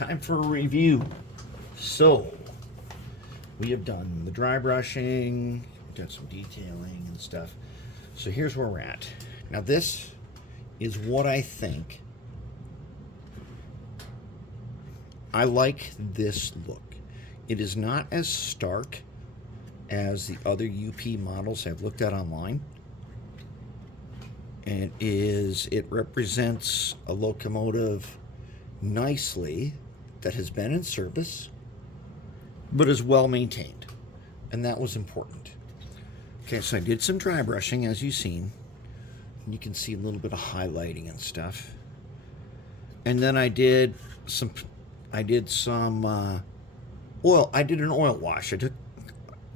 time for a review. So, we have done the dry brushing, we've done some detailing and stuff. So here's where we're at. Now this is what I think. I like this look. It is not as stark as the other UP models I've looked at online. And it represents a locomotive nicely that has been in service but is well maintained, and that was important. Okay, so I did some dry brushing, as you've seen. You can see a little bit of highlighting and stuff, and then I did an oil wash. I took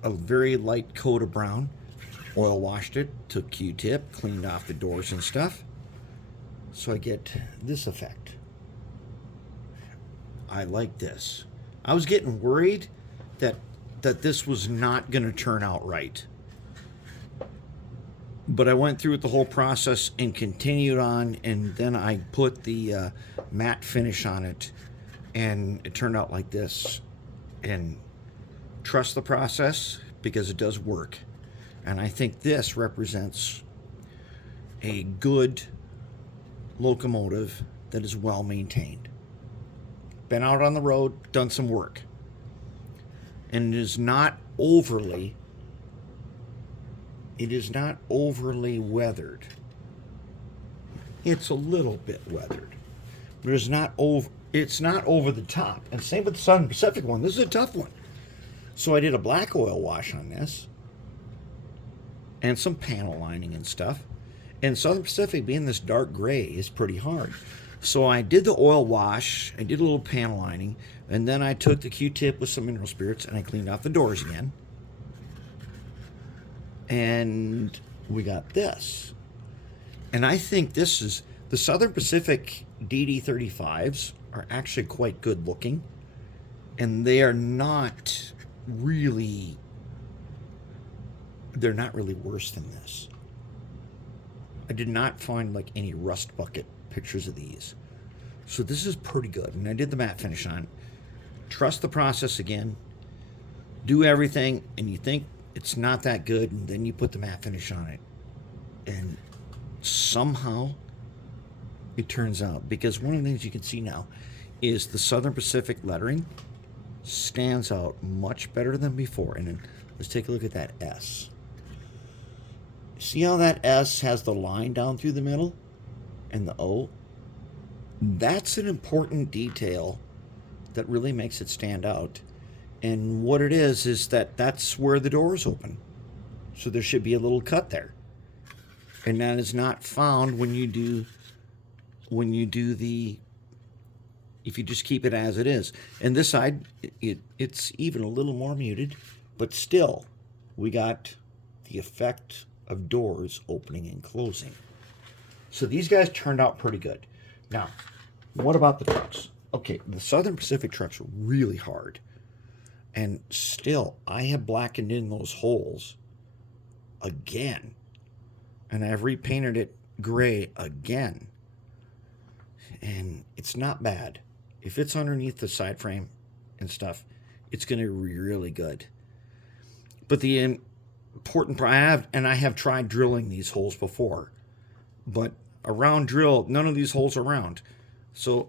a very light coat of brown, oil washed it, took Q-tip, cleaned off the doors and stuff, so I get this effect. I like this. I was getting worried that this was not going to turn out right, but I went through the whole process and continued on, and then I put the matte finish on it, and it turned out like this. And trust the process, because it does work. And I think this represents a good locomotive that is well maintained. Been out on the road, done some work. And it is not overly weathered. It's a little bit weathered, but it's not over the top. And same with the Southern Pacific one. This is a tough one. So I did a black oil wash on this and some panel lining and stuff. And Southern Pacific, being this dark gray, is pretty hard. So I did the oil wash, I did a little panel lining, and then I took the Q-tip with some mineral spirits and I cleaned off the doors again. And we got this. And I think this is, the Southern Pacific DD35s are actually quite good looking. And they are not really, they're not really worse than this. I did not find like any rust bucket pictures of these. So this is pretty good. And I did the matte finish on. Trust the process again. Do everything, and you think it's not that good, and then you put the matte finish on it. And somehow it turns out, because one of the things you can see now is the Southern Pacific lettering stands out much better than before. And then let's take a look at that S. See how that S has the line down through the middle and the O? That's an important detail that really makes it stand out. And what it is that that's where the doors open. So there should be a little cut there. And that is not found when you do if you just keep it as it is. And this side, it's even a little more muted, but still, we got the effect of doors opening and closing. So these guys turned out pretty good. Now, what about the trucks? Okay, the Southern Pacific trucks are really hard. And still, I have blackened in those holes again. And I've repainted it gray again. And it's not bad. If it's underneath the side frame and stuff, it's going to be really good. But the important part, I have tried drilling these holes before. But a round drill, none of these holes are round. So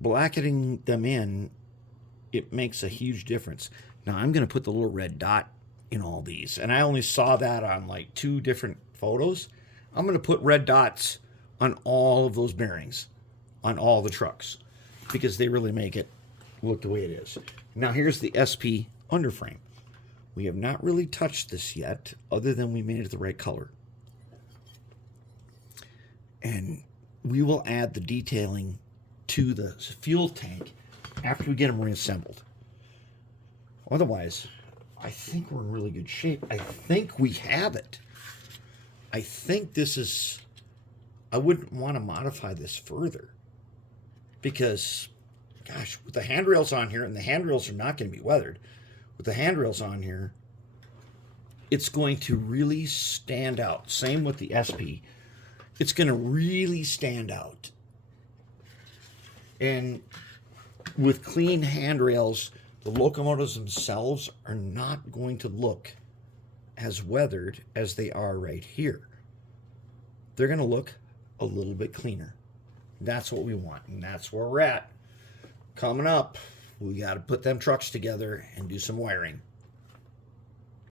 blackening them in, it makes a huge difference. Now I'm going to put the little red dot in all these. And I only saw that on like 2 different photos. I'm going to put red dots on all of those bearings, on all the trucks, because they really make it look the way it is. Now here's the SP underframe. We have not really touched this yet, other than we made it the right color. And we will add the detailing to the fuel tank after we get them reassembled. Otherwise, I think we're in really good shape. I think we have it. I think this is, I wouldn't want to modify this further, because, gosh, with the handrails on here, and the handrails are not going to be weathered, with the handrails on here, it's going to really stand out. Same with the SP. It's going to really stand out. And with clean handrails, the locomotives themselves are not going to look as weathered as they are right here. They're going to look a little bit cleaner. That's what we want, and that's where we're at. Coming up, we got to put them trucks together and do some wiring.